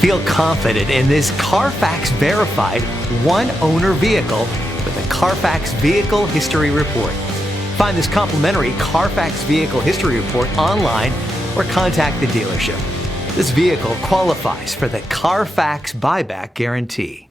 Feel confident in this Carfax verified one-owner vehicle with a Carfax Vehicle History Report. Find this complimentary Carfax Vehicle History Report online or contact the dealership. This vehicle qualifies for the Carfax Buyback Guarantee.